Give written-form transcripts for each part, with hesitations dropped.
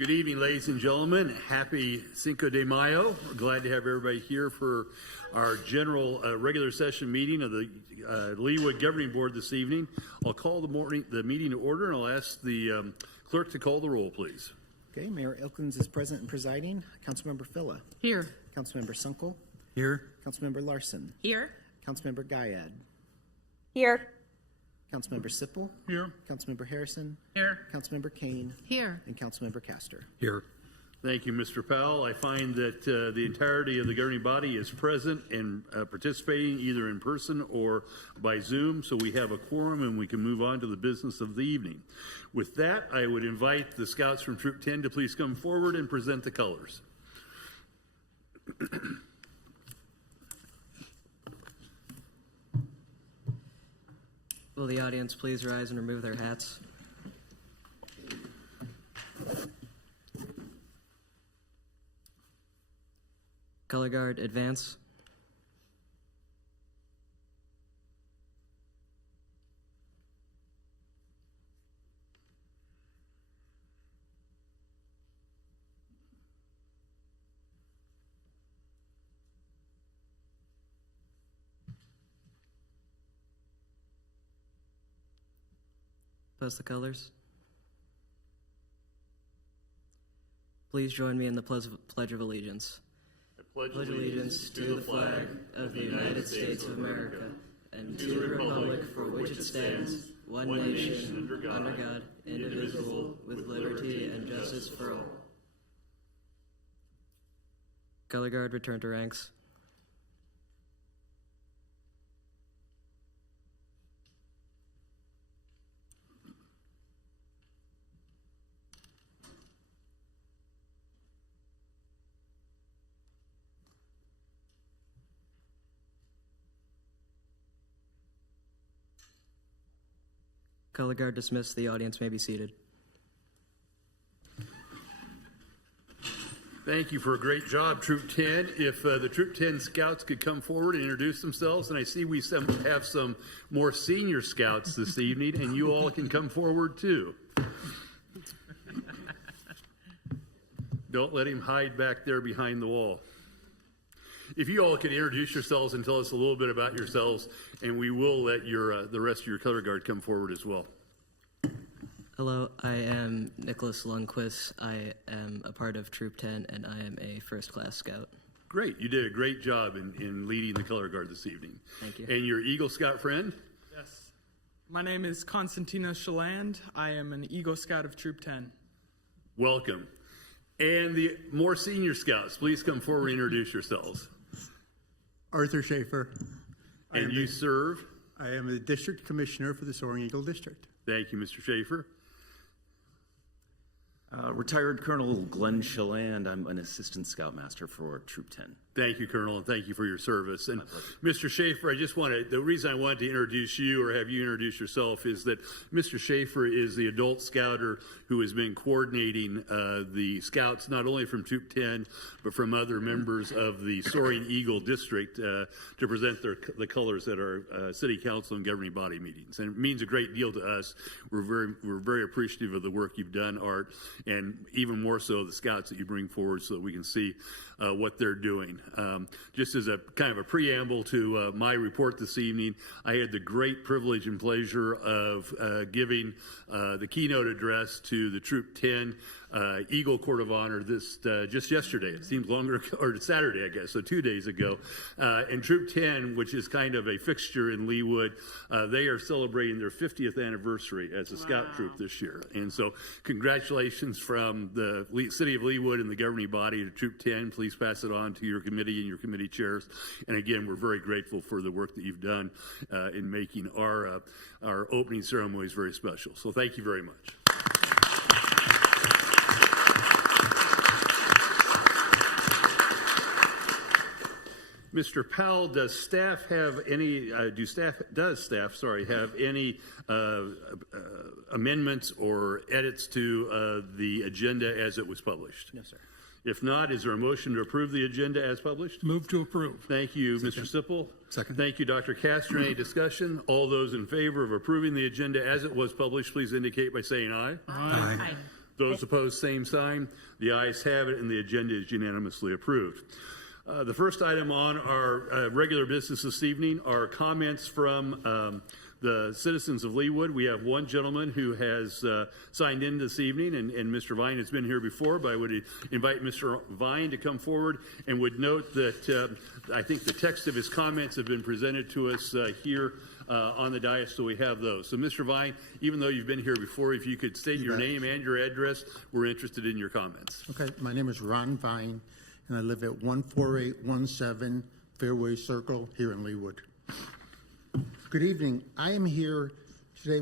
Good evening, ladies and gentlemen. Happy Cinco de Mayo. We're glad to have everybody here for our general regular session meeting of the Leawood Governing Board this evening. I'll call the meeting to order, and I'll ask the clerk to call the roll, please. Okay, Mayor Elkins is present and presiding. Councilmember Filla. Here. Councilmember Sunkel. Here. Councilmember Larson. Here. Councilmember Guyad. Here. Councilmember Sipple. Here. Councilmember Harrison. Here. Councilmember Kane. Here. And Councilmember Castor. Here. Thank you, Mr. Powell. I find that the entirety of the governing body is present and participating either in person or by Zoom, so we have a quorum and we can move on to the business of the evening. With that, I would invite the Scouts from Troop 10 to please come forward and present the colors. Will the audience please rise and remove their hats? Color guard, advance. Post the colors. Please join me in the Pledge of Allegiance. I pledge Allegiance to the flag of the United States of America and to the republic for which it stands, one nation, under God, indivisible, with liberty and justice for all. Color guard, return to ranks. Color guard dismissed. The audience may be seated. Thank you for a great job, Troop 10. If the Troop 10 Scouts could come forward and introduce themselves, and I see we have some more senior Scouts this evening, and you all can come forward too. Don't let him hide back there behind the wall. If you all could introduce yourselves and tell us a little bit about yourselves, and we will let the rest of your color guard come forward as well. Hello, I am Nicholas Lundquist. I am a part of Troop 10, and I am a first-class scout. Great. You did a great job in leading the color guard this evening. Thank you. And your Eagle Scout friend? Yes. My name is Constantina Shaland. I am an Eagle Scout of Troop 10. Welcome. And the more senior Scouts, please come forward and introduce yourselves. Arthur Schaefer. And you serve? I am the District Commissioner for the Soaring Eagle District. Thank you, Mr. Schaefer. Retired Colonel Glenn Shaland. I'm an Assistant Scoutmaster for Troop 10. Thank you, Colonel, and thank you for your service. And Mr. Schaefer, the reason I wanted to introduce you or have you introduce yourself is that Mr. Schaefer is the adult scouter who has been coordinating the scouts, not only from Troop 10, but from other members of the Soaring Eagle District to present the colors at our City Council and governing body meetings. And it means a great deal to us. We're very appreciative of the work you've done, Art, and even more so the scouts that you bring forward so that we can see what they're doing. Just as a kind of a preamble to my report this evening, I had the great privilege and pleasure of giving the keynote address to the Troop 10 Eagle Court of Honor just yesterday. It seems longer ago, or Saturday, I guess, so 2 days ago. And Troop 10, which is kind of a fixture in Leawood, they are celebrating their 50th anniversary as a scout troop this year. And so congratulations from the City of Leawood and the governing body to Troop 10. Please pass it on to your committee and your committee chairs. And again, we're very grateful for the work that you've done in making our opening ceremonies very special. So thank you very much. Mr. Powell, does staff have any amendments or edits to the agenda as it was published? No, sir. If not, is there a motion to approve the agenda as published? Move to approve. Thank you, Mr. Sipple. Second. Thank you, Dr. Castor. Any discussion? All those in favor of approving the agenda as it was published, please indicate by saying aye. Aye. Those opposed, same sign. The ayes have it, and the agenda is unanimously approved. The first item on our regular business this evening are comments from the citizens of Leawood. We have one gentleman who has signed in this evening, and Mr. Vine has been here before, but I would invite Mr. Vine to come forward and would note that I think the text of his comments have been presented to us here on the dais, so we have those. So, Mr. Vine, even though you've been here before, if you could state your name and your address, we're interested in your comments. Okay, my name is Ron Vine, and I live at 14817 Fairway Circle here in Leawood. Good evening. I am here today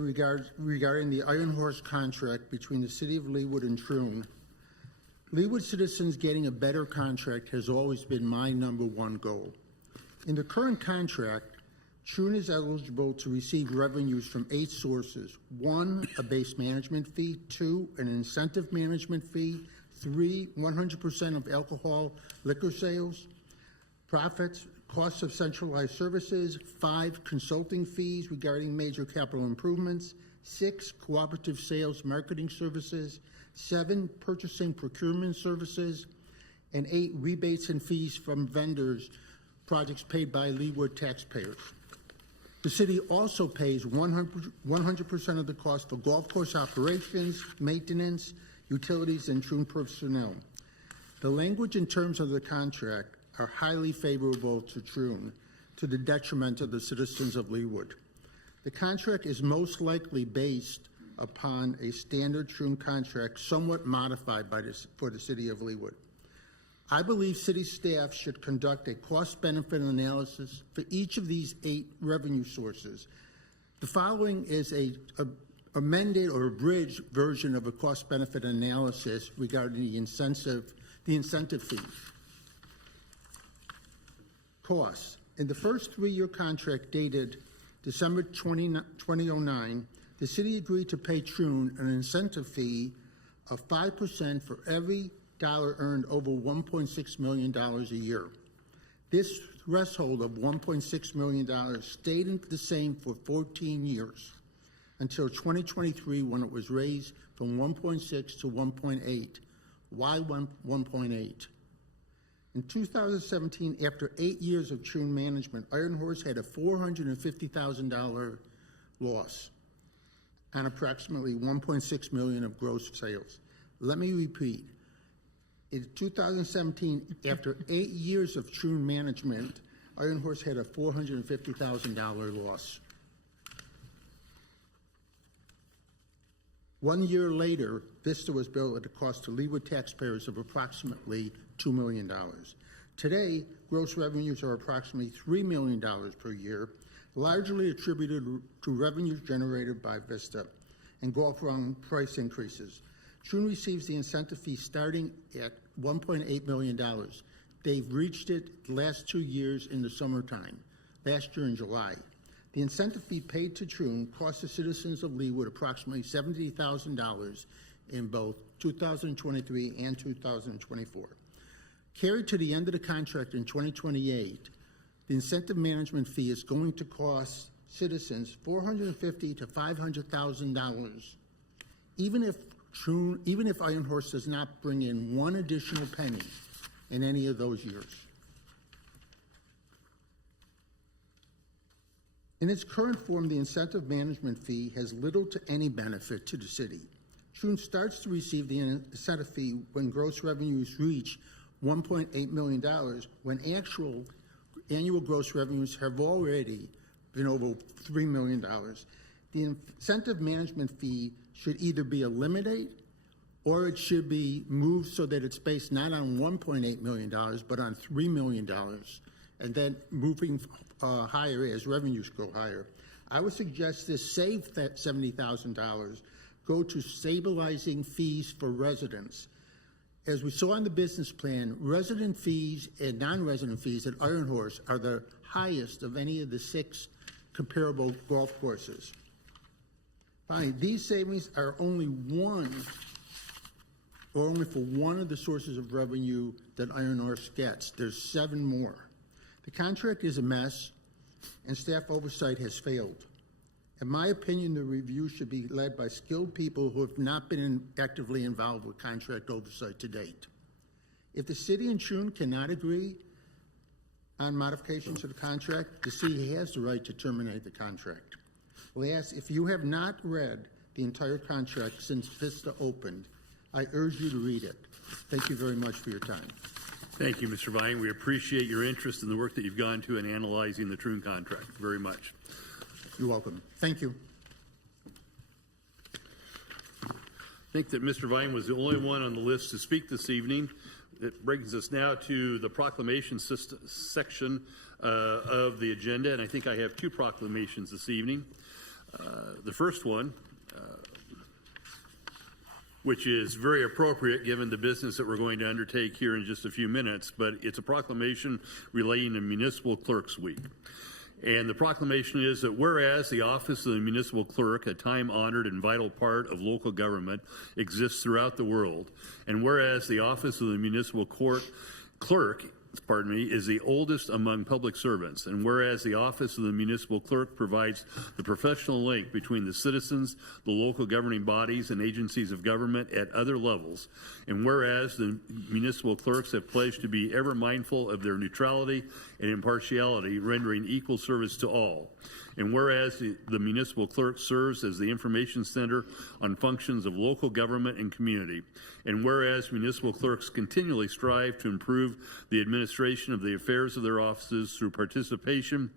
regarding the Iron Horse contract between the City of Leawood and Troon. Leawood citizens getting a better contract has always been my number one goal. In the current contract, Troon is eligible to receive revenues from 8 sources. 1, a base management fee. 2, an incentive management fee. 3, 100% of alcohol liquor sales. Profits, costs of centralized services. 5, consulting fees regarding major capital improvements. 6, cooperative sales marketing services. 7, purchasing procurement services. And 8, rebates and fees from vendors, projects paid by Leawood taxpayers. The city also pays 100% of the cost for golf course operations, maintenance, utilities, and Troon personnel. The language and terms of the contract are highly favorable to Troon, to the detriment of the citizens of Leawood. The contract is most likely based upon a standard Troon contract, somewhat modified for the City of Leawood. I believe city staff should conduct a cost-benefit analysis for each of these 8 revenue sources. The following is a amended or abridged version of a cost-benefit analysis regarding the incentive fee. Costs. In the first 3-year contract dated December 2009, the city agreed to pay Troon an incentive fee of 5% for every dollar earned over $1.6 million a year. This threshold of $1.6 million stayed the same for 14 years until 2023, when it was raised from 1.6 to 1.8. Why 1.8? In 2017, after 8 years of Troon management, Iron Horse had a $450,000 loss on approximately $1.6 million of gross sales. Let me repeat. In 2017, after 8 years of Troon management, Iron Horse had a $450,000 loss. 1 year later, Vista was built at a cost to Leawood taxpayers of approximately $2 million. Today, gross revenues are approximately $3 million per year, largely attributed to revenues generated by Vista and golf round price increases. Troon receives the incentive fee starting at $1.8 million. They've reached it the last 2 years in the summertime, last year in July. The incentive fee paid to Troon cost the citizens of Leawood approximately $70,000 in both 2023 and 2024. Carried to the end of the contract in 2028, the incentive management fee is going to cost citizens $450,000 to $500,000, even if Iron Horse does not bring in one additional penny in any of those years. In its current form, the incentive management fee has little to any benefit to the city. Troon starts to receive the incentive fee when gross revenues reach $1.8 million, when actual annual gross revenues have already been over $3 million. The incentive management fee should either be eliminated or it should be moved so that it's based not on $1.8 million, but on $3 million, and then moving higher as revenues go higher. I would suggest this save that $70,000 go to stabilizing fees for residents. As we saw in the business plan, resident fees and non-resident fees at Iron Horse are the highest of any of the 6 comparable golf courses. Finally, these savings are only for one of the sources of revenue that Iron Horse gets. There's 7 more. The contract is a mess, and staff oversight has failed. In my opinion, the review should be led by skilled people who have not been actively involved with contract oversight to date. If the city and June cannot agree on modifications to the contract, the city has the right to terminate the contract. Last, if you have not read the entire contract since VISTA opened, I urge you to read it. Thank you very much for your time. Thank you, Mr. Vine. We appreciate your interest in the work that you've gone to in analyzing the Troon contract very much. You're welcome. Thank you. I think that Mr. Vine was the only one on the list to speak this evening. It brings us now to the proclamation section of the agenda, and I think I have two proclamations this evening. The first one, which is very appropriate given the business that we're going to undertake here in just a few minutes, but it's a proclamation relating to Municipal Clerks Week. And the proclamation is that whereas the office of the Municipal Clerk, a time-honored and vital part of local government, exists throughout the world, and whereas the office of the Municipal Clerk is the oldest among public servants, and whereas the office of the Municipal Clerk provides the professional link between the citizens, the local governing bodies, and agencies of government at other levels, and whereas the Municipal Clerks have pledged to be ever mindful of their neutrality and impartiality, rendering equal service to all. And whereas the Municipal Clerk serves as the information center on functions of local government and community, and whereas municipal clerks continually strive to improve the administration of the affairs of their offices through participation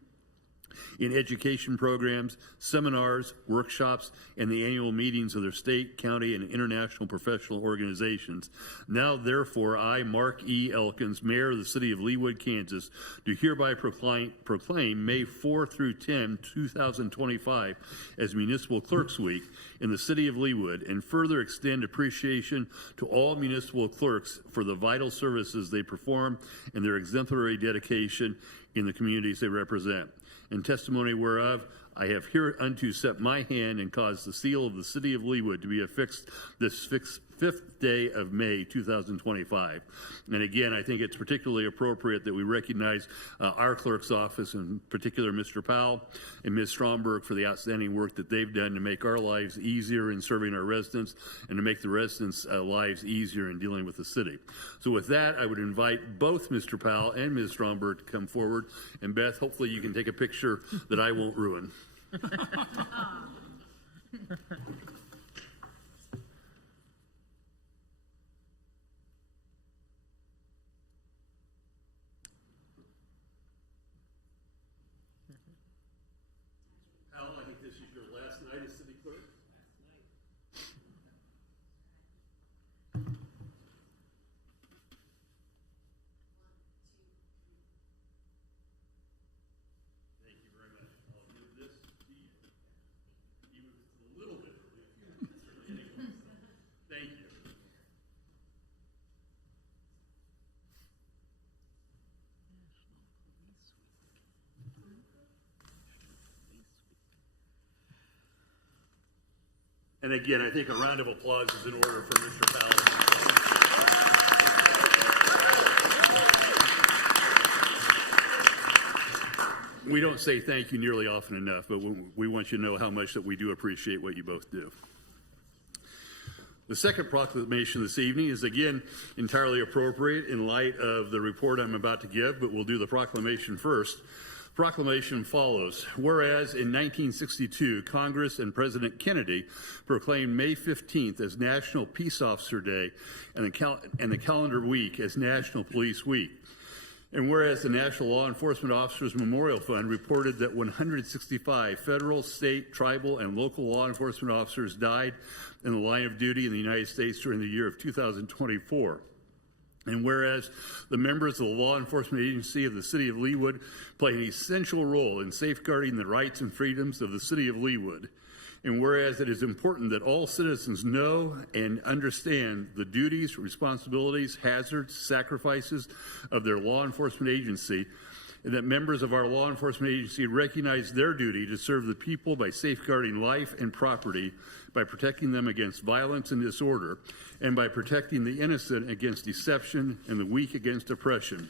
in education programs, seminars, workshops, and the annual meetings of their state, county, and international professional organizations. Now, therefore, I, Mark E. Elkins, Mayor of the City of Leawood, Kansas, do hereby proclaim May 4 through 10, 2025 as Municipal Clerks Week in the City of Leawood, and further extend appreciation to all municipal clerks for the vital services they perform and their exemplary dedication in the communities they represent. In testimony whereof, I have hereunto set my hand and caused the seal of the City of Leawood to be affixed this fifth day of May 2025. And again, I think it's particularly appropriate that we recognize our clerk's office, in particular Mr. Powell and Ms. Stromberg, for the outstanding work that they've done to make our lives easier in serving our residents and to make the residents' lives easier in dealing with the city. So with that, I would invite both Mr. Powell and Ms. Stromberg to come forward. And Beth, hopefully you can take a picture that I won't ruin. I think this is your last night as City Clerk. Thank you very much. I'll give this to you. Even if it's a little bit early. Thank you. And again, I think a round of applause is in order for Mr. Powell. We don't say thank you nearly often enough, but we want you to know how much that we do appreciate what you both do. The second proclamation this evening is again entirely appropriate in light of the report I'm about to give, but we'll do the proclamation first. Proclamation follows. Whereas in 1962, Congress and President Kennedy proclaimed May 15th as National Peace Officer Day and the calendar week as National Police Week. And whereas the National Law Enforcement Officers Memorial Fund reported that 165 federal, state, tribal, and local law enforcement officers died in the line of duty in the United States during the year of 2024. And whereas the members of the law enforcement agency of the City of Leawood play an essential role in safeguarding the rights and freedoms of the City of Leawood. And whereas it is important that all citizens know and understand the duties, responsibilities, hazards, sacrifices of their law enforcement agency, and that members of our law enforcement agency recognize their duty to serve the people by safeguarding life and property, by protecting them against violence and disorder, and by protecting the innocent against deception and the weak against oppression.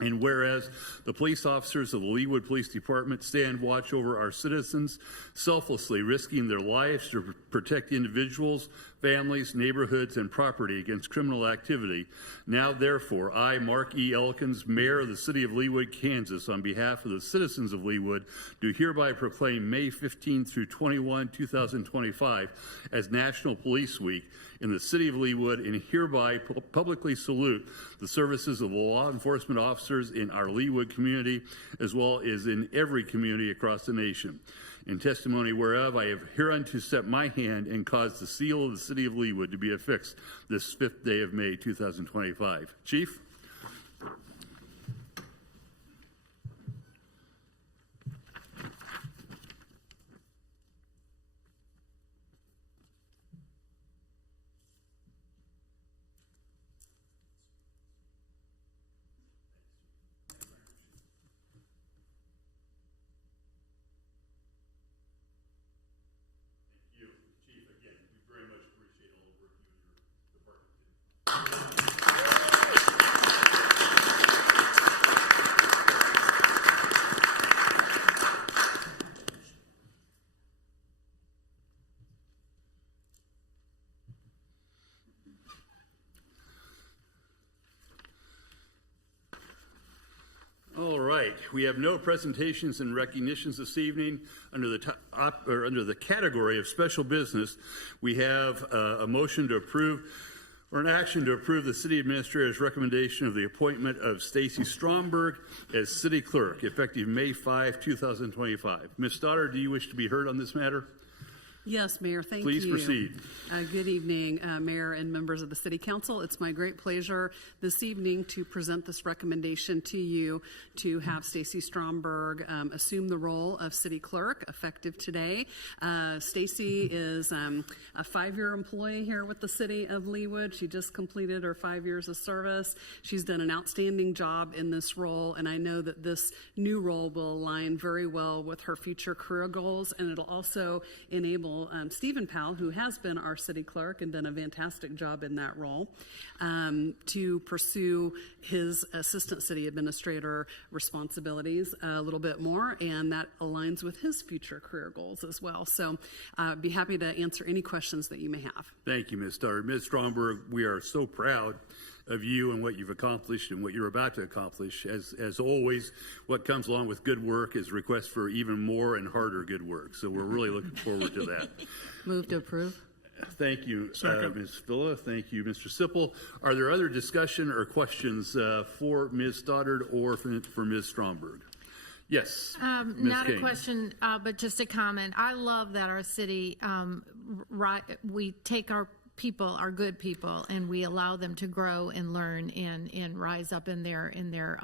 And whereas the police officers of the Leawood Police Department stand watch over our citizens, selflessly risking their lives to protect individuals, families, neighborhoods, and property against criminal activity. Now, therefore, I, Mark E. Elkins, Mayor of the City of Leawood, Kansas, on behalf of the citizens of Leawood, do hereby proclaim May 15 through 21, 2025 as National Police Week in the City of Leawood, and hereby publicly salute the services of the law enforcement officers in our Leawood community, as well as in every community across the nation. In testimony whereof, I have hereunto set my hand and caused the seal of the City of Leawood to be affixed this 5th day of May, 2025. Chief? All right, we have no presentations and recognitions this evening. Under the category of special business, we have a motion to approve or an action to approve the city administrator's recommendation of the appointment of Stacie Stromberg as city clerk effective May 5, 2025. Ms. Stoddard, do you wish to be heard on this matter? Yes, Mayor, thank Please you. Please proceed. Good evening, Mayor and members of the City Council. It's my great pleasure this evening to present this recommendation to you to have Stacie Stromberg assume the role of City Clerk effective today. Stacie is a 5-year employee here with the City of Leawood. She just completed her 5 years of service. She's done an outstanding job in this role, and I know that this new role will align very well with her future career goals, and it'll also enable Stephen Powell, who has been our city clerk and done a fantastic job in that role, to pursue his assistant city administrator responsibilities a little bit more, and that aligns with his future career goals as well. So I'd be happy to answer any questions that you may have. Thank you, Ms. Stoddard. Ms. Stromberg, we are so proud of you and what you've accomplished and what you're about to accomplish. As always, what comes along with good work is requests for even more and harder good work. So we're really looking forward to that. Move to approve. Thank you, Ms. Villa. Thank you, Mr. Sipple. Are there other discussion or questions for Ms. Stoddard or for Ms. Stromberg? Yes. Not Kane. a question, but just a comment. I love that our city, we take our people, our good people, and we allow them to grow and learn and rise up in their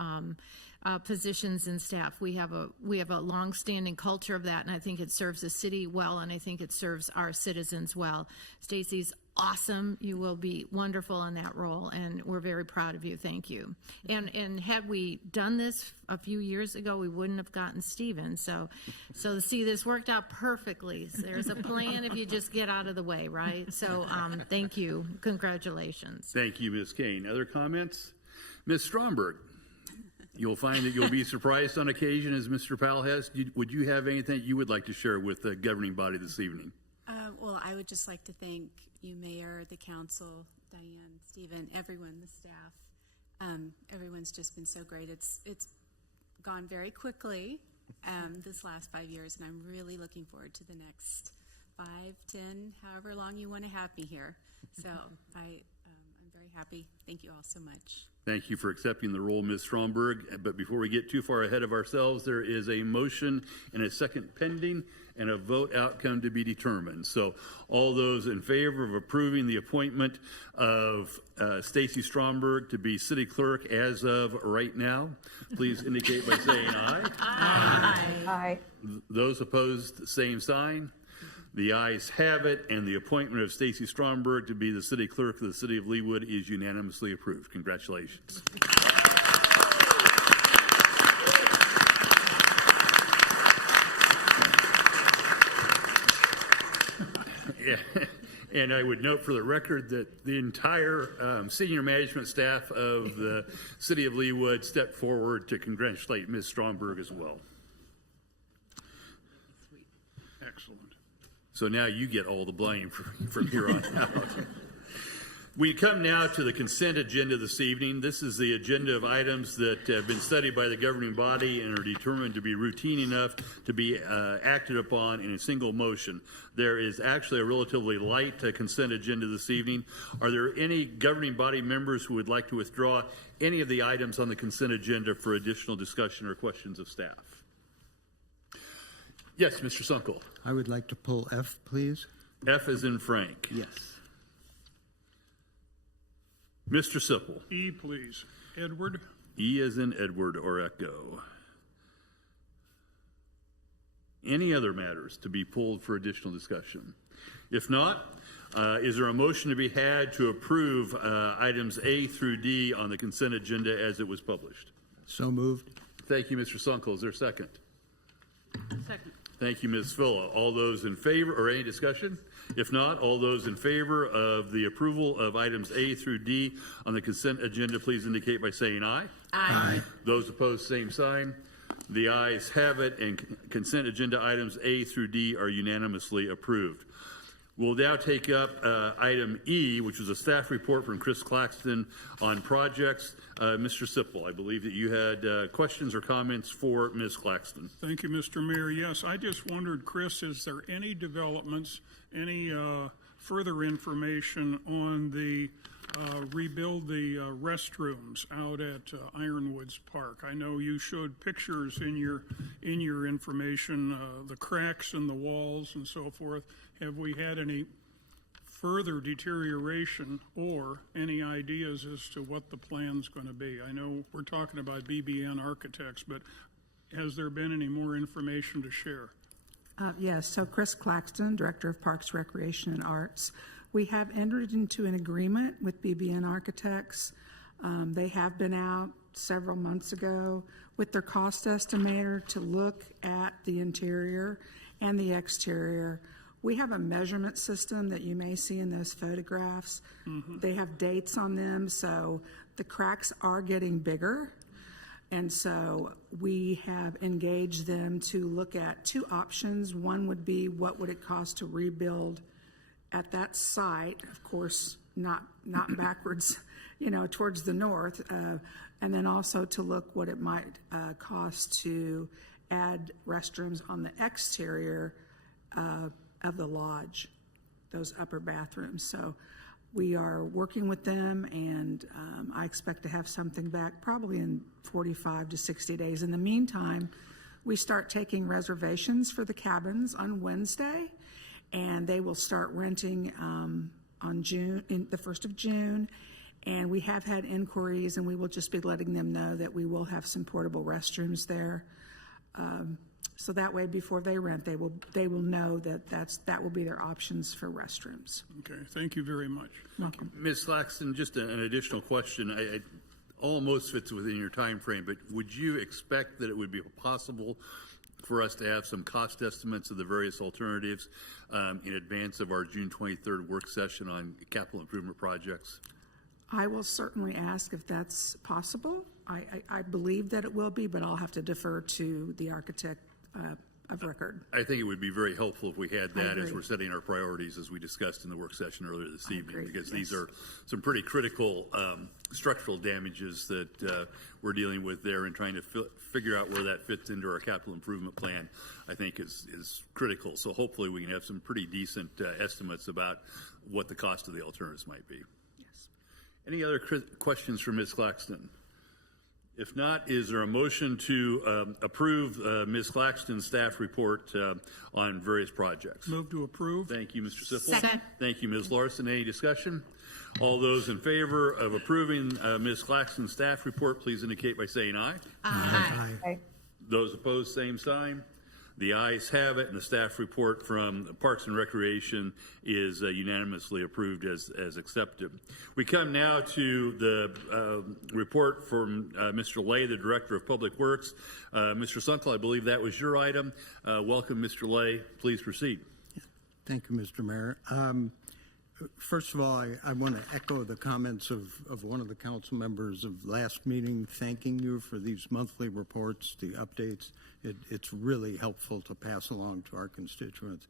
positions and staff. We have a long-standing culture of that, and I think it serves the city well, and I think it serves our citizens well. Stacie's awesome. You will be wonderful in that role, and we're very proud of you. Thank you. And had we done this a few years ago, we wouldn't have gotten Stephen. So see, this worked out perfectly. There's a plan if you just get out of the way, right? So thank you. Congratulations. Thank you, Ms. Kane. Other comments? Ms. Stromberg, you'll find that you'll be surprised on occasion, as Mr. Powell has. Would you have anything you would like to share with the governing body this evening? Well, I would just like to thank you, Mayor, the council, Diane, Stephen, everyone, the staff. Everyone's just been so great. It's gone very quickly this last 5 years, and I'm really looking forward to the next 5, 10, however long you want to have me here. So I'm very happy. Thank you all so much. Thank you for accepting the role, Ms. Stromberg. But before we get too far ahead of ourselves, there is a motion and a second pending and a vote outcome to be determined. So all those in favor of approving the appointment of Stacie Stromberg to be city clerk as of right now, please indicate by saying aye. Aye. Aye. Those opposed, same sign. The ayes have it, and the appointment of Stacie Stromberg to be the city clerk of the City of Leawood is unanimously approved. Congratulations. And I would note for the record that the entire senior management staff of the City of Leawood stepped forward to congratulate Ms. Stromberg as well. Excellent. So now you get all the blame from here on out. We come now to the consent agenda this evening. This is the agenda of items that have been studied by the governing body and are determined to be routine enough to be acted upon in a single motion. There is actually a relatively light consent agenda this evening. Are there any governing body members who would like to withdraw any of the items on the consent agenda for additional discussion or questions of staff? Yes, Mr. Sunkel. I would like to pull F, please. F as in Frank. Yes. Mr. Sipple. E, please. Edward. E as in Edward or Echo. Any other matters to be pulled for additional discussion? If not, is there a motion to be had to approve items A through D on the consent agenda as it was published? So moved. Thank you, Mr. Sunkel. Is there a second? Second. Thank you, Ms. Villa. All those in favor, or any discussion? If not, all those in favor of the approval of items A through D on the consent agenda, please indicate by saying aye. Aye. Those opposed, same sign. The ayes have it, and consent agenda items A through D are unanimously approved. We'll now take up item E, which is a staff report from Chris Claxton on projects. Mr. Sipple, I believe that you had questions or comments for Ms. Claxton. Thank you, Mr. Mayor. Yes, I just wondered, Chris, is there any developments, any further information on the rebuild the restrooms out at Ironwoods Park? I know you showed pictures in your information, the cracks in the walls and so forth. Have we had any further deterioration or any ideas as to what the plan's going to be? I know we're talking about BBN Architects, but has there been any more information to share? Yes, so Chris Claxton, Director of Parks, Recreation, and Arts. We have entered into an agreement with BBN Architects. They have been out several months ago with their cost estimator to look at the interior and the exterior. We have a measurement system that you may see in those photographs. Mm-hmm. They have dates on them, so the cracks are getting bigger. And so we have engaged them to look at two options. One would be, what would it cost to rebuild at that site? Of course, not backwards, towards the north. And then also to look what it might cost to add restrooms on the exterior of the lodge, those upper bathrooms. So we are working with them, and I expect to have something back probably in 45 to 60 days. In the meantime, we start taking reservations for the cabins on Wednesday, and they will start renting on the 1st of June. And we have had inquiries, and we will just be letting them know that we will have some portable restrooms there. So that way, before they rent, they will know that will be their options for restrooms. Okay, thank you very much. Welcome. Ms. Claxton, just an additional question. I almost fits within your time frame, but would you expect that it would be possible for us to have some cost estimates of the various alternatives in advance of our June 23rd work session on capital improvement projects? I will certainly ask if that's possible. I believe that it will be, but I'll have to defer to the architect of record. I think it would be very helpful if we had that as we're setting our priorities, as we discussed in the work session earlier this evening, because these are some pretty critical structural damages that we're dealing with there, and trying to figure out where that fits into our capital improvement plan, I think is critical. So hopefully we can have some pretty decent estimates about what the cost of the alternatives might be. Yes. Any other questions for Ms. Claxton? If not, is there a motion to approve Ms. Claxton's staff report on various projects? Move to approve. Thank you, Mr. Sipple. Second. Thank you, Ms. Larson. Any discussion? All those in favor of approving Ms. Claxton's staff report, please indicate by saying aye. Aye. Those opposed, same sign. The ayes have it, and the staff report from Parks and Recreation is unanimously approved as accepted. We come now to the report from Mr. Lay, the Director of Public Works. Mr. Sunkel, I believe that was your item. Welcome, Mr. Lay. Please proceed. Thank you, Mr. Mayor. First of all, I want to echo the comments of one of the council members of last meeting, thanking you for these monthly reports, the updates. It's really helpful to pass along to our constituents.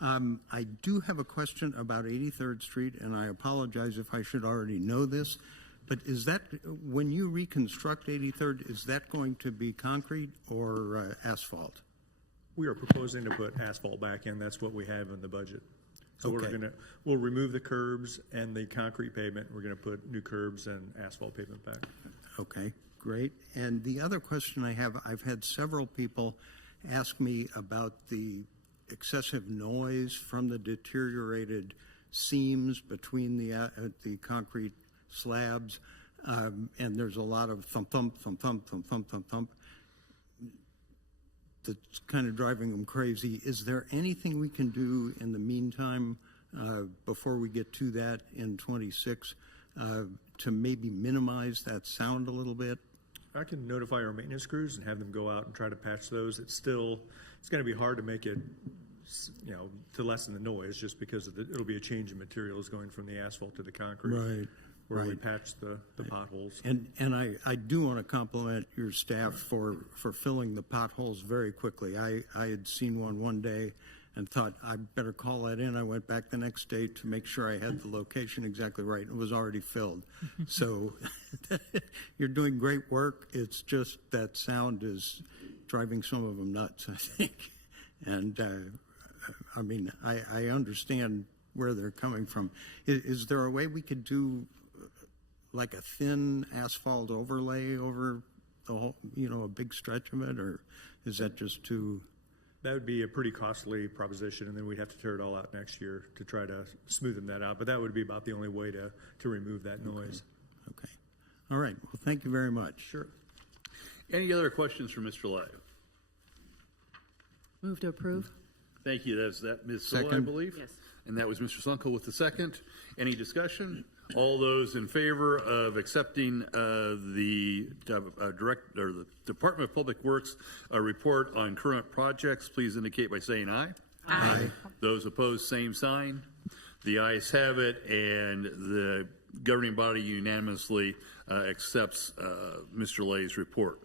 I do have a question about 83rd Street, and I apologize if I should already know this, but is that, when you reconstruct 83rd, is that going to be concrete or asphalt? We are proposing to put asphalt back in. That's what we have in the budget. So we'll remove the curbs and the concrete pavement. We're going to put new curbs and asphalt pavement back. Okay, great. And the other question I have, I've had several people ask me about the excessive noise from the deteriorated seams between the concrete slabs, and there's a lot of thump, thump, thump, thump, thump, thump, thump, thump. That's kind of driving them crazy. Is there anything we can do in the meantime before we get to that in 26 to maybe minimize that sound a little bit? I can notify our maintenance crews and have them go out and try to patch those. It's going to be hard to make it, to lessen the noise, just because it'll be a change in materials going from the asphalt to the concrete. Right. Where we patch the potholes. And I do want to compliment your staff for filling the potholes very quickly. I had seen one day and thought I better call that in. I went back the next day to make sure I had the location exactly right. It was already filled. So you're doing great work. It's just that sound is driving some of them nuts, I think. And I mean, I understand where they're coming from. Is there a way we could do like a thin asphalt overlay over the whole, a big stretch of it, or is that just too? That would be a pretty costly proposition, and then we'd have to tear it all out next year to try to smoothen that out. But that would be about the only way to remove that noise. Okay. All right. Well, thank you very much. Sure. Any other questions for Mr. Lai? Move to approve. Thank you. That's that, Ms. Sola, I believe. Yes. And that was Mr. Sunkel with the second. Any discussion? All those in favor of accepting the Department of Public Works report on current projects, please indicate by saying aye. Aye. Those opposed, same sign. The ayes have it, and the governing body unanimously accepts Mr. Lay's report.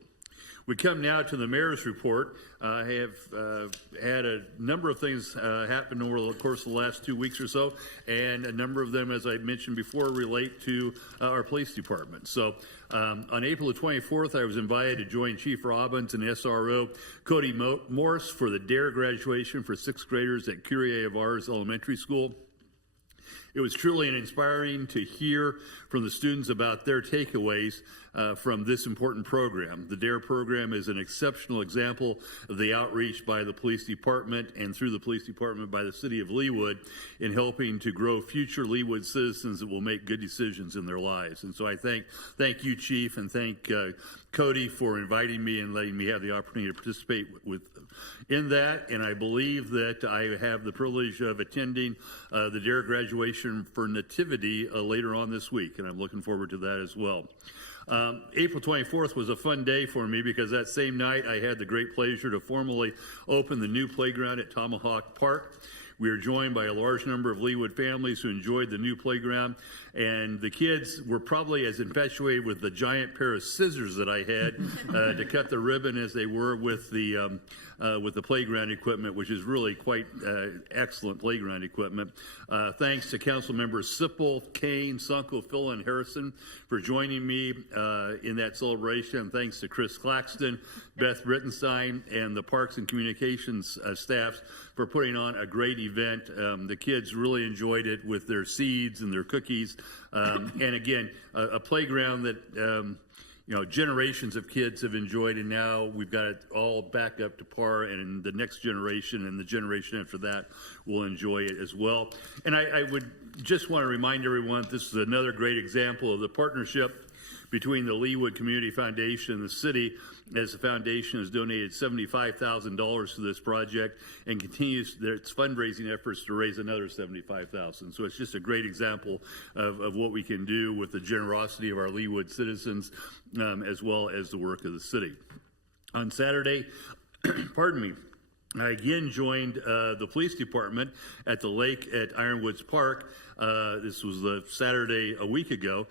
We come now to the mayor's report. I have had a number of things happen over the course of the last 2 weeks or so, and a number of them, as I mentioned before, relate to our police department. So on April the 24th, I was invited to join Chief Robbins and SRO Cody Morse for the DARE graduation for sixth graders at Curie of Ours Elementary School. It was truly inspiring to hear from the students about their takeaways from this important program. The DARE program is an exceptional example of the outreach by the police department and through the police department by the City of Leawood in helping to grow future Leawood citizens that will make good decisions in their lives. And so I thank you, Chief, and thank Cody for inviting me and letting me have the opportunity to participate in that. And I believe that I have the privilege of attending the DARE graduation for Nativity later on this week, and I'm looking forward to that as well. April 24th was a fun day for me because that same night I had the great pleasure to formally open the new playground at Tomahawk Park. We were joined by a large number of Leawood families who enjoyed the new playground, and the kids were probably as infatuated with the giant pair of scissors that I had to cut the ribbon as they were with the playground equipment, which is really quite excellent playground equipment. Thanks to Council Members Sipple, Kane, Sunkel, Phil, and Harrison for joining me in that celebration. And thanks to Chris Claxton, Beth Rittenstein, and the Parks and Communications staffs for putting on a great event. The kids really enjoyed it with their seeds and their cookies. And again, a playground that generations of kids have enjoyed, and now we've got it all back up to par, and the next generation and the generation after that will enjoy it as well. And I would just want to remind everyone, this is another great example of the partnership between the Leawood Community Foundation and the city, as the foundation has donated $75,000 to this project and continues its fundraising efforts to raise another $75,000. So it's just a great example of what we can do with the generosity of our Leawood citizens, as well as the work of the city. On Saturday, pardon me, I again joined the police department at the lake at Ironwoods Park This was the Saturday a week ago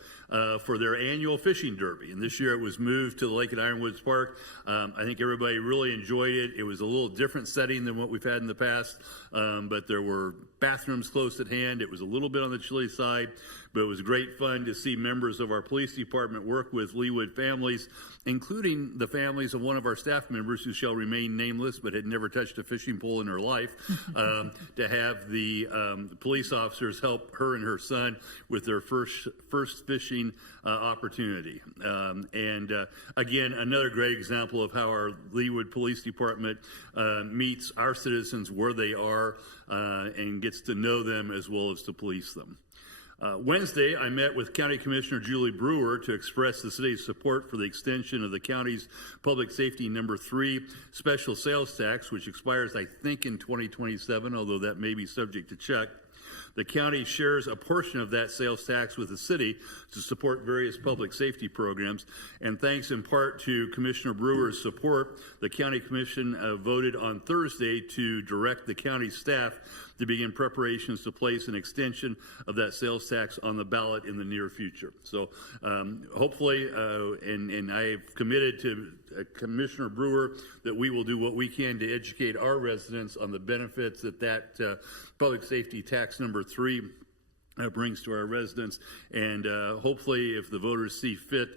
for their annual fishing derby. And this year it was moved to the Lake and Ironwoods Park. I think everybody really enjoyed it. It was a little different setting than what we've had in the past, but there were bathrooms close at hand. It was a little bit on the chilly side, but it was great fun to see members of our police department work with Leawood families, including the families of one of our staff members who shall remain nameless but had never touched a fishing pole in her life, to have the police officers help her and her son with their first fishing opportunity. Again, another great example of how our Leawood Police Department meets our citizens where they are and gets to know them as well as to police them. Wednesday, I met with County Commissioner Julie Brewer to express the city's support for the extension of the county's Public Safety Number 3 special sales tax, which expires, I think, in 2027, although that may be subject to check. The county shares a portion of that sales tax with the city to support various public safety programs. And thanks in part to Commissioner Brewer's support, the County Commission voted on Thursday to direct the county staff to begin preparations to place an extension of that sales tax on the ballot in the near future. So hopefully, and I've committed to Commissioner Brewer that we will do what we can to educate our residents on the benefits that public safety tax number 3 brings to our residents, and hopefully if the voters see fit,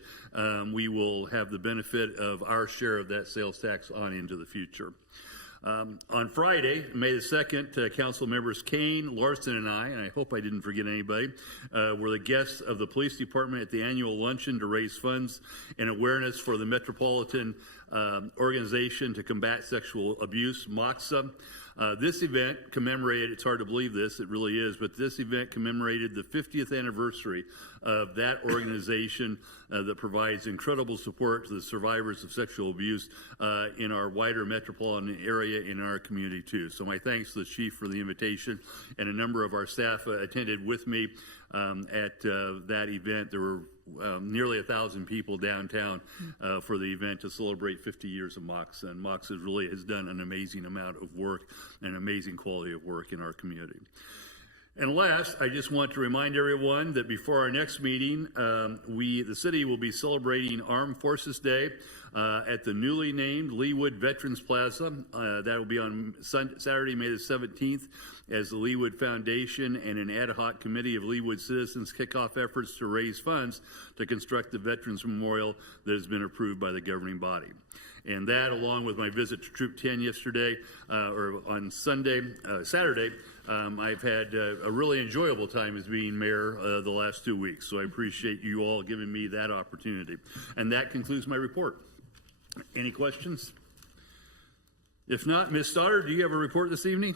we will have the benefit of our share of that sales tax on into the future. On Friday, May the 2nd, council members Kane, Larson, and I hope I didn't forget anybody, were the guests of the police department at the annual luncheon to raise funds and awareness for the Metropolitan Organization to Combat Sexual Abuse, MOXA. This event commemorated, it's hard to believe this, it really is, but this event commemorated the 50th anniversary of that organization that provides incredible support to the survivors of sexual abuse in our wider metropolitan area in our community too. So my thanks to the chief for the invitation, and a number of our staff attended with me at that event. There were nearly 1,000 people downtown for the event to celebrate 50 years of MOXA. And MOXA really has done an amazing amount of work and amazing quality of work in our community. And last, I just want to remind everyone that before our next meeting, the city will be celebrating Armed Forces Day at the newly named Leawood Veterans Plaza. That will be on Saturday, May the 17th, as the Leawood Foundation and an ad hoc committee of Leawood citizens kick off efforts to raise funds to construct the Veterans Memorial that has been approved by the governing body. And that, along with my visit to Troop 10 yesterday, or on Saturday, I've had a really enjoyable time as being mayor the last 2 weeks. So I appreciate you all giving me that opportunity. And that concludes my report. Any questions? If not, Ms. Stoddard, do you have a report this evening?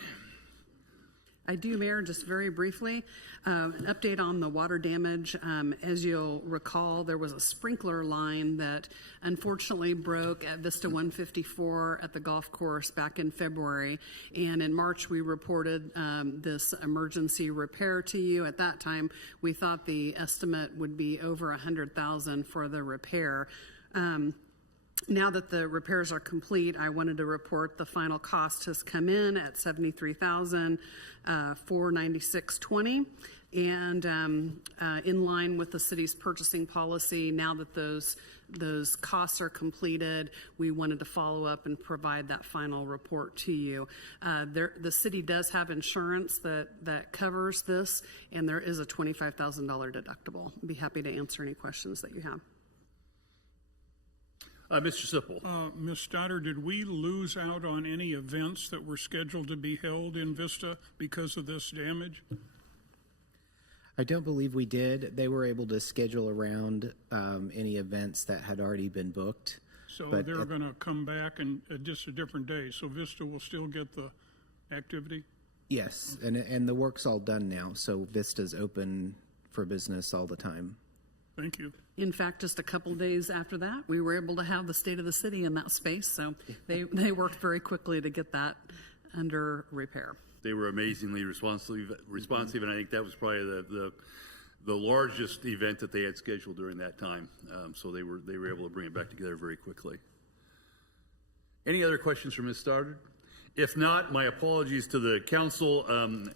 I do, Mayor, just very briefly. An update on the water damage. As you'll recall, there was a sprinkler line that unfortunately broke at Vista 154 at the golf course back in February. And in March, we reported this emergency repair to you. At that time, we thought the estimate would be over $100,000 for the repair. Now that the repairs are complete, I wanted to report the final cost has come in at $73,496.20, and in line with the city's purchasing policy. Now that those costs are completed, we wanted to follow up and provide that final report to you. The city does have insurance that covers this, and there is a $25,000 deductible. I'd be happy to answer any questions that you have. Mr. Sipple. Ms. Stoddard, did we lose out on any events that were scheduled to be held in Vista because of this damage? I don't believe we did. They were able to schedule around any events that had already been booked. So they're going to come back and just a different day. So Vista will still get the activity? Yes, and the work's all done now. So Vista's open for business all the time. Thank you. In fact, just a couple days after that, we were able to have the State of the City in that space. So they worked very quickly to get that under repair. They were amazingly responsive, and I think that was probably the largest event that they had scheduled during that time. So they were able to bring it back together very quickly. Any other questions for Ms. Stoddard? If not, my apologies to the council.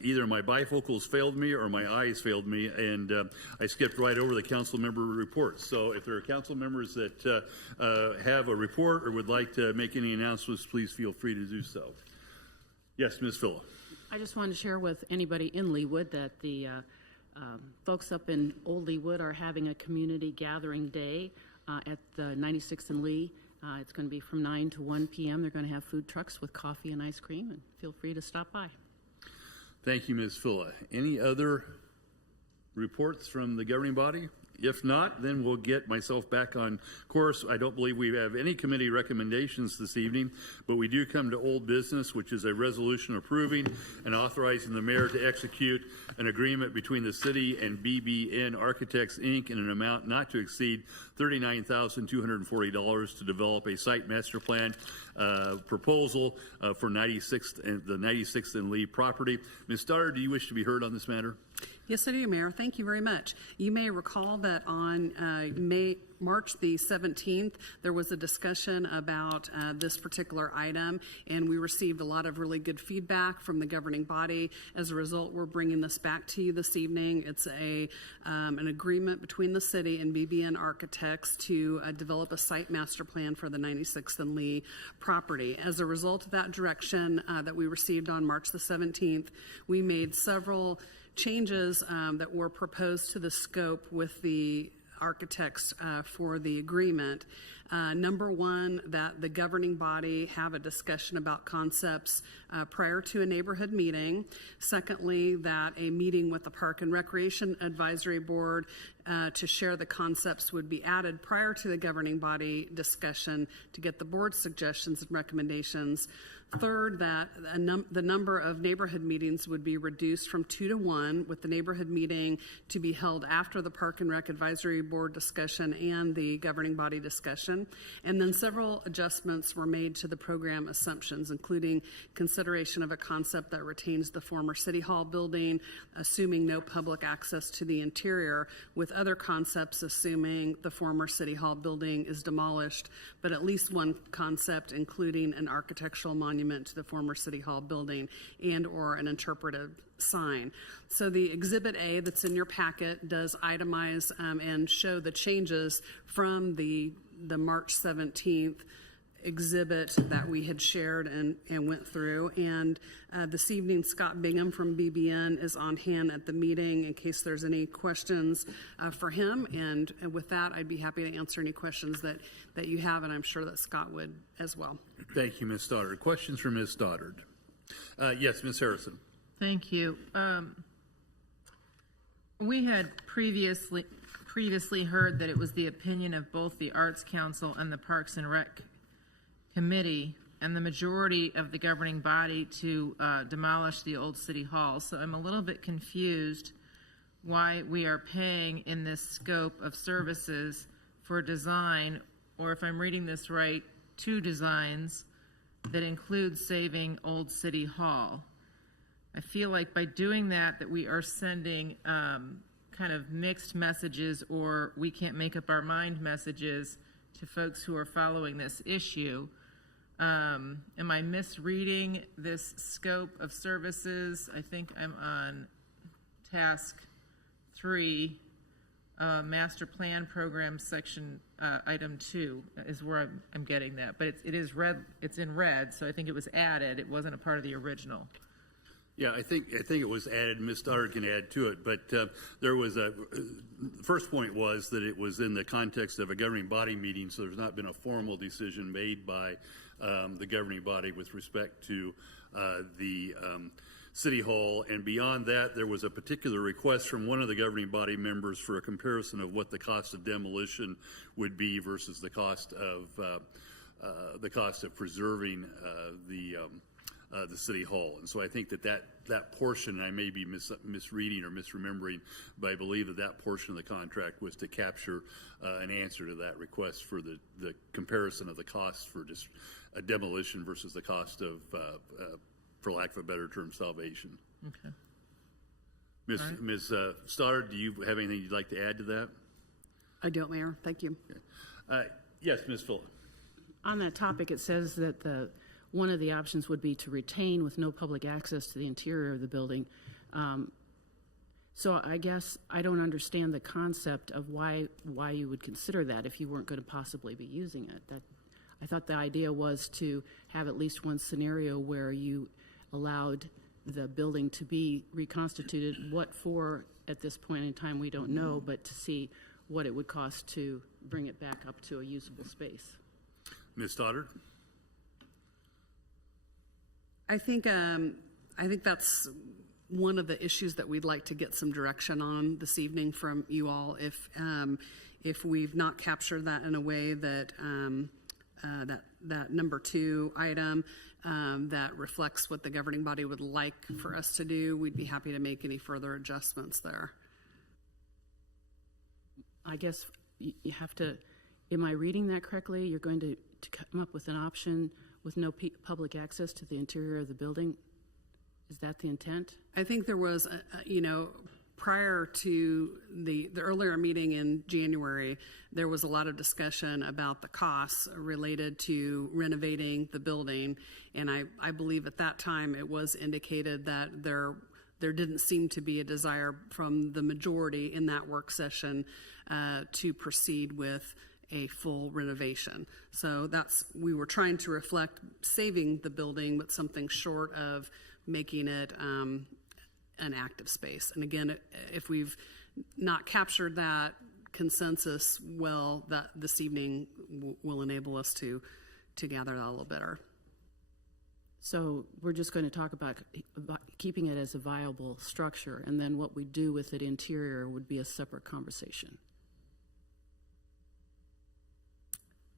Either my bifocals failed me or my eyes failed me, and I skipped right over the council member reports. So if there are council members that have a report or would like to make any announcements, please feel free to do so. Yes, Ms. Phillip. I just wanted to share with anybody in Leawood that the folks up in Old Leawood are having a community gathering day at the 96th and Lee. It's going to be from 9 to 1 p.m. They're going to have food trucks with coffee and ice cream, and feel free to stop by. Thank you, Ms. Phillip. Any other reports from the governing body? If not, then we'll get myself back on course. I don't believe we have any committee recommendations this evening, but we do come to old business, which is a resolution approving and authorizing the mayor to execute an agreement between the city and BBN Architects, Inc. in an amount not to exceed $39,240 to develop a site master plan proposal for the 96th and Lee property. Ms. Stoddard, do you wish to be heard on this matter? Yes, I do, Mayor. Thank you very much. You may recall that on March the 17th, there was a discussion about this particular item, and we received a lot of really good feedback from the governing body. As a result, we're bringing this back to you this evening. It's an agreement between the city and BBN Architects to develop a site master plan for the 96th and Lee property. As a result of that direction that we received on March the 17th, we made several changes that were proposed to the scope with the architects for the agreement. Number one, that the governing body have a discussion about concepts prior to a neighborhood meeting. Secondly, that a meeting with the Park and Recreation Advisory Board to share the concepts would be added prior to the governing body discussion to get the board's suggestions and recommendations. Third, that the number of neighborhood meetings would be reduced from 2 to 1, with the neighborhood meeting to be held after the Park and Rec Advisory Board discussion and the governing body discussion. And then several adjustments were made to the program assumptions, including consideration of a concept that retains the former City Hall building, assuming no public access to the interior, with other concepts assuming the former City Hall building is demolished, but at least one concept including an architectural monument to the former City Hall building and or an interpretive sign. So the Exhibit A that's in your packet does itemize and show the changes from the March 17th exhibit that we had shared and went through. And this evening, Scott Bingham from BBN is on hand at the meeting in case there's any questions for him. And with that, I'd be happy to answer any questions that you have, and I'm sure that Scott would as well. Thank you, Ms. Stoddard. Questions from Ms. Stoddard? Yes, Ms. Harrison. Thank you. We had previously heard that it was the opinion of both the Arts Council and the Parks and Rec Committee and the majority of the governing body to demolish the old City Hall. So I'm a little bit confused why we are paying in this scope of services for design, or if I'm reading this right, 2 designs that include saving old City Hall. I feel like by doing that we are sending kind of mixed messages, or we can't make up our mind messages to folks who are following this issue. Am I misreading this scope of services? I think I'm on task 3, master plan program section, item 2 is where I'm getting that. But it is red. It's in red, so I think it was added. It wasn't a part of the original. Yeah, I think it was added. Ms. Stoddard can add to it, but there was the first point was that it was in the context of a governing body meeting, so there's not been a formal decision made by the governing body with respect to the City Hall. And beyond that, there was a particular request from one of the governing body members for a comparison of what the cost of demolition would be versus the cost of preserving the City Hall. And so I think that portion, I may be misreading or misremembering, but I believe that portion of the contract was to capture an answer to that request for the comparison of the costs for just a demolition versus the cost of, for lack of a better term, salvation. Okay. Ms. Stoddard, do you have anything you'd like to add to that? I don't, Mayor. Thank you. Okay. Yes, Ms. Phillip. On that topic, it says that one of the options would be to retain with no public access to the interior of the building. So I guess I don't understand the concept of why you would consider that if you weren't going to possibly be using it. I thought the idea was to have at least one scenario where you allowed the building to be reconstituted. What for at this point in time we don't know, but to see what it would cost to bring it back up to a usable space. Ms. Stoddard? I think that's one of the issues that we'd like to get some direction on this evening from you all. If we've not captured that in a way that that number 2 item that reflects what the governing body would like for us to do, we'd be happy to make any further adjustments there. I guess you have to, am I reading that correctly? You're going to come up with an option with no public access to the interior of the building? Is that the intent? I think there was, prior to the earlier meeting in January, there was a lot of discussion about the costs related to renovating the building. And I believe at that time it was indicated that there didn't seem to be a desire from the majority in that work session to proceed with a full renovation. So we were trying to reflect saving the building, but something short of making it an active space. And again, if we've not captured that consensus well, that this evening will enable us to gather that a little better. So we're just going to talk about keeping it as a viable structure, and then what we do with it interior would be a separate conversation.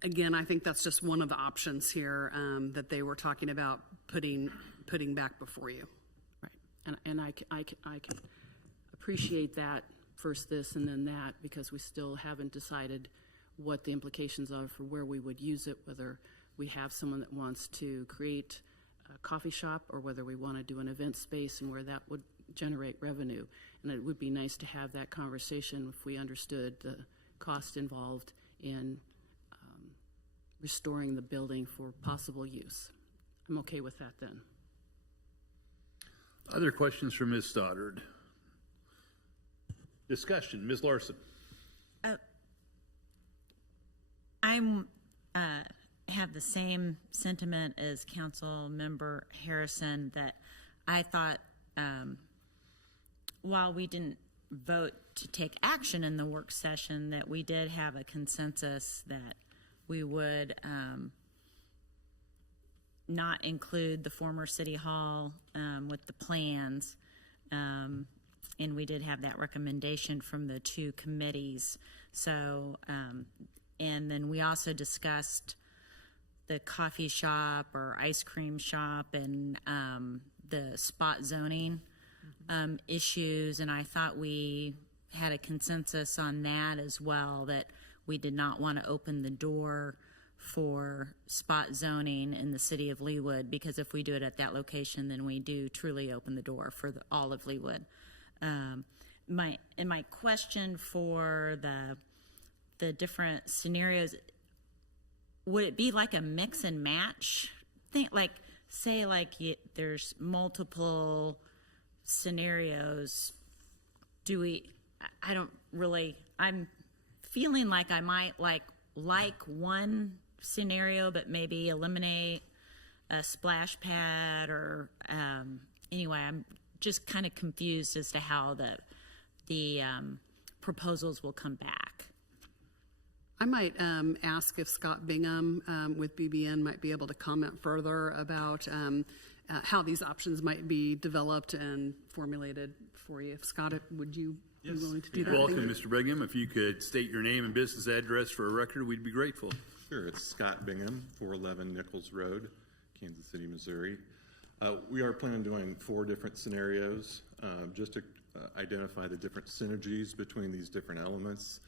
Again, I think that's just one of the options here that they were talking about putting back before you. Right, and I can appreciate that, first this and then that, because we still haven't decided what the implications are for where we would use it, whether we have someone that wants to create a coffee shop or whether we want to do an event space and where that would generate revenue. And it would be nice to have that conversation if we understood the cost involved in restoring the building for possible use. I'm okay with that then. Other questions for Ms. Stoddard? Discussion, Ms. Larson. I'm have the same sentiment as Council Member Harrison, that I thought while we didn't vote to take action in the work session, that we did have a consensus that we would not include the former City Hall with the plans. And we did have that recommendation from the 2 committees. So, and then we also discussed the coffee shop or ice cream shop and the spot zoning issues. And I thought we had a consensus on that as well, that we did not want to open the door for spot zoning in the City of Leawood, because if we do it at that location, then we do truly open the door for all of Leawood. My question for the different scenarios, would it be like a mix and match thing? Like, say, there's multiple scenarios. I'm feeling like I might like one scenario, but maybe eliminate a splash pad or anyway, I'm just kind of confused as to how the proposals will come back. I might ask if Scott Bingham with BBN might be able to comment further about how these options might be developed and formulated for you. Scott, would you be willing to do that? Welcome, Mr. Bingham. If you could state your name and business address for a record, we'd be grateful. Sure. It's Scott Bingham, 411 Nichols Road, Kansas City, Missouri. We are planning on doing 4 different scenarios just to identify the different synergies between these different elements.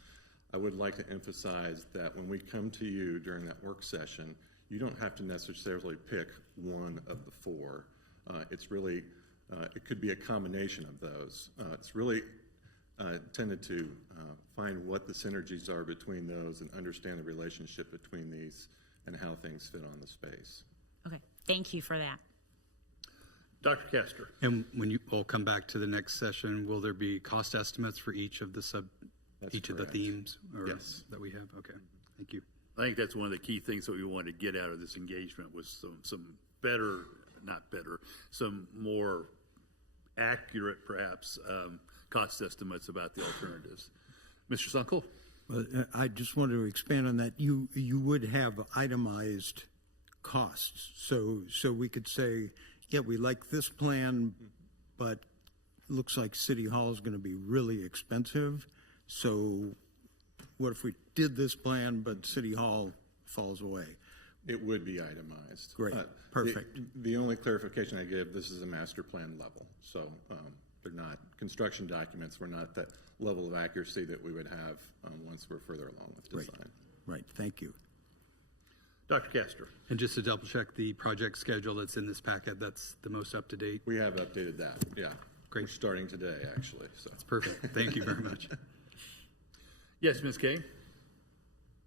I would like to emphasize that when we come to you during that work session, you don't have to necessarily pick one of the 4. It's really, it could be a combination of those. It's really tended to find what the synergies are between those and understand the relationship between these and how things fit on the space. Okay, thank you for that. Dr. Castor. And when you all come back to the next session, will there be cost estimates for each of the of the themes Yes. that we have? Okay, thank you. I think that's one of the key things that we wanted to get out of this engagement was some some more accurate, perhaps, cost estimates about the alternatives. Mr. Sunkel? Well, I just wanted to expand on that. You would have itemized costs, so we could say, yeah, we like this plan, but looks like City Hall is going to be really expensive. So what if we did this plan, but City Hall falls away? It would be itemized. Great, perfect. The only clarification I give, this is a master plan level. So they're not construction documents. We're not at that level of accuracy that we would have once we're further along with design. Right, thank you. Dr. Castor. And just to double check the project schedule that's in this packet, that's the most up to date? We have updated that, yeah. Great. We're starting today, actually. So. That's perfect. Thank you very much. Yes, Ms. Kane?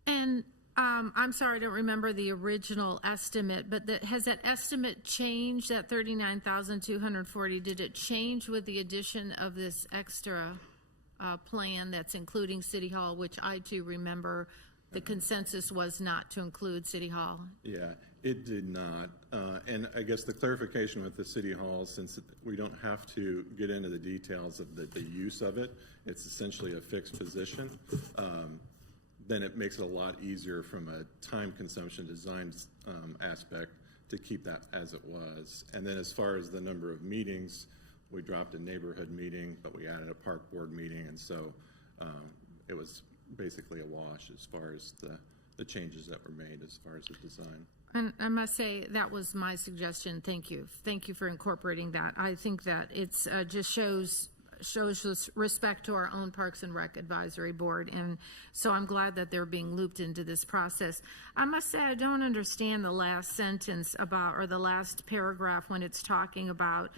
And I'm sorry, I don't remember the original estimate, but has that estimate changed, that $39,240? Did it change with the addition of this extra plan that's including City Hall, which I too remember the consensus was not to include City Hall? Yeah, it did not. And I guess the clarification with the City Hall, since we don't have to get into the details of the use of it, it's essentially a fixed position, then it makes it a lot easier from a time consumption design aspect to keep that as it was. And then as far as the number of meetings, we dropped a neighborhood meeting, but we added a park board meeting, and so it was basically a wash as far as the changes that were made as far as the design. And I must say, that was my suggestion. Thank you. Thank you for incorporating that. I think that it's just shows this respect to our own Parks and Rec Advisory Board, and so I'm glad that they're being looped into this process. I must say, I don't understand the last sentence about, or the last paragraph when it's talking about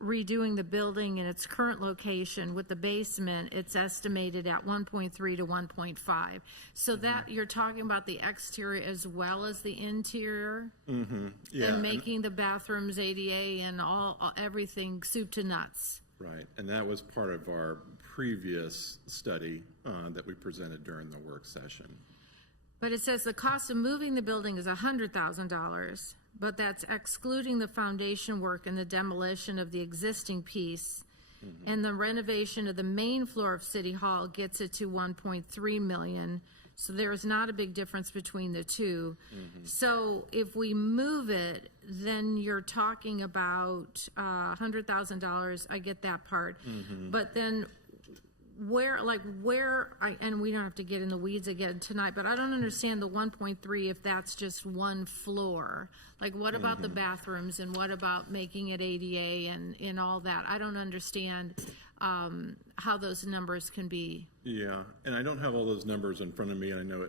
redoing the building in its current location with the basement. It's estimated at 1.3 to 1.5. So that you're talking about the exterior as well as the interior, Yeah, and making the bathrooms ADA and everything soup to nuts. right. And that was part of our previous study that we presented during the work session. But it says the cost of moving the building is $100,000, but that's excluding the foundation work and the demolition of the existing piece. And the renovation of the main floor of City Hall gets it to $1.3 million. So there is not a big difference between the two. So if we move it, then you're talking about $100,000. I get that part. But then and we don't have to get in the weeds again tonight, but I don't understand the 1.3 if that's just one floor. Like, what about the bathrooms, and what about making it ADA and all that? I don't understand how those numbers can be. Yeah, and I don't have all those numbers in front of me, and I know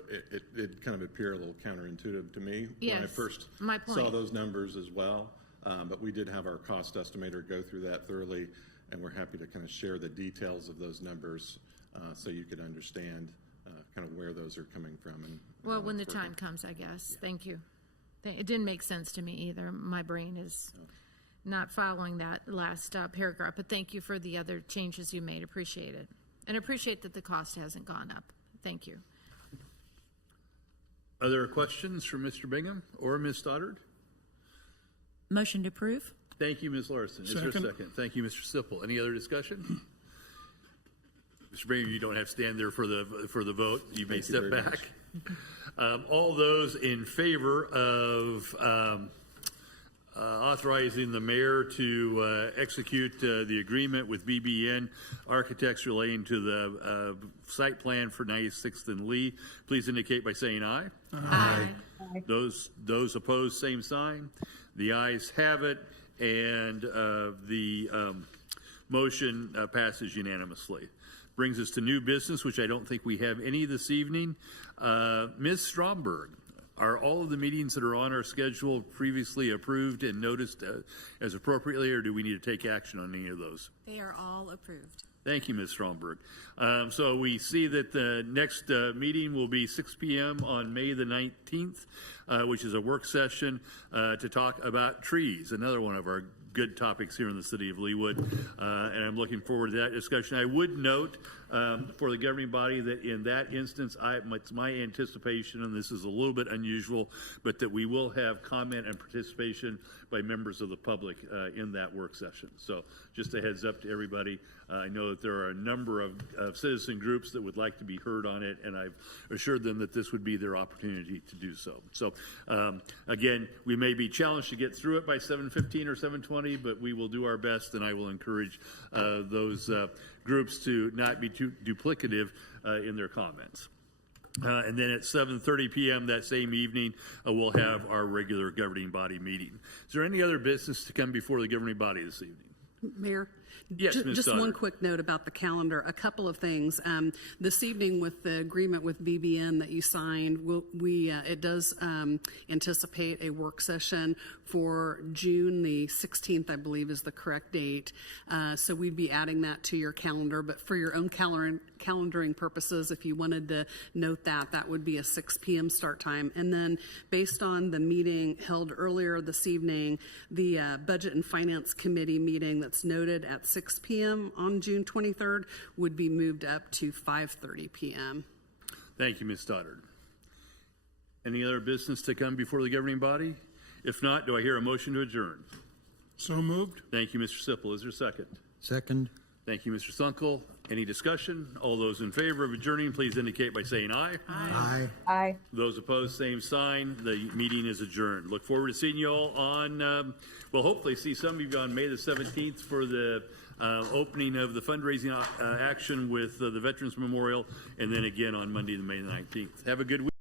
it kind of appear a little counterintuitive to me when I first saw those numbers as well. But we did have our cost estimator go through that thoroughly, and we're happy to kind of share the details of those numbers so you could understand kind of where those are coming from. And well, when the time comes, I guess. Yeah. Thank you. It didn't make sense to me either. My brain is not following that last paragraph, but thank you for the other changes you made. Appreciate it. And appreciate that the cost hasn't gone up. Thank you. Other questions from Mr. Bingham or Ms. Stoddard? Motion to approve. Thank you, Ms. Larson. Is there a second? Thank you, Mr. Sipple. Any other discussion? Mr. Bingham, you don't have to stand there for the vote. You may step back. All those in favor of authorizing the mayor to execute the agreement with BBN Architects relating to the site plan for 96th and Lee, please indicate by saying aye. Aye. Those opposed, same sign. The ayes have it, and the motion passes unanimously. Brings us to new business, which I don't think we have any this evening. Ms. Stromberg, are all of the meetings that are on our schedule previously approved and noticed as appropriately, or do we need to take action on any of those? They are all approved. Thank you, Ms. Stromberg. So we see that the next meeting will be 6 p.m. on May the 19th, which is a work session to talk about trees, another one of our good topics here in the city of Leawood, and I'm looking forward to that discussion. I would note for the governing body that in that instance, it's my anticipation, and this is a little bit unusual, but that we will have comment and participation by members of the public in that work session. So just a heads up to everybody. I know that there are a number of citizen groups that would like to be heard on it, and I've assured them that this would be their opportunity to do so. So again, we may be challenged to get through it by 7:15 or 7:20, but we will do our best, and I will encourage those groups to not be too duplicative in their comments. And then at 7:30 p.m. that same evening, we'll have our regular governing body meeting. Is there any other business to come before the governing body this evening? Mayor? Yes, Ms. Just Stoddard. one quick note about the calendar. A couple of things. This evening, with the agreement with BBN that you signed, it does anticipate a work session for June the 16th, I believe is the correct date. So we'd be adding that to your calendar. But for your own calendaring purposes, if you wanted to note that, that would be a 6 p.m. start time. And then based on the meeting held earlier this evening, the Budget and Finance Committee meeting that's noted at 6 p.m. on June 23rd would be moved up to 5:30 p.m. Thank you, Ms. Stoddard. Any other business to come before the governing body? If not, do I hear a motion to adjourn? So moved. Thank you, Mr. Sipple. Is there a second? Second. Thank you, Mr. Sunkel. Any discussion? All those in favor of adjourning, please indicate by saying aye. Aye. Aye. Those opposed, same sign. The meeting is adjourned. Look forward to seeing you all on, well, hopefully see some of you on May the 17th for the opening of the fundraising action with the Veterans Memorial, and then again on Monday, the May 19th. Have a good week.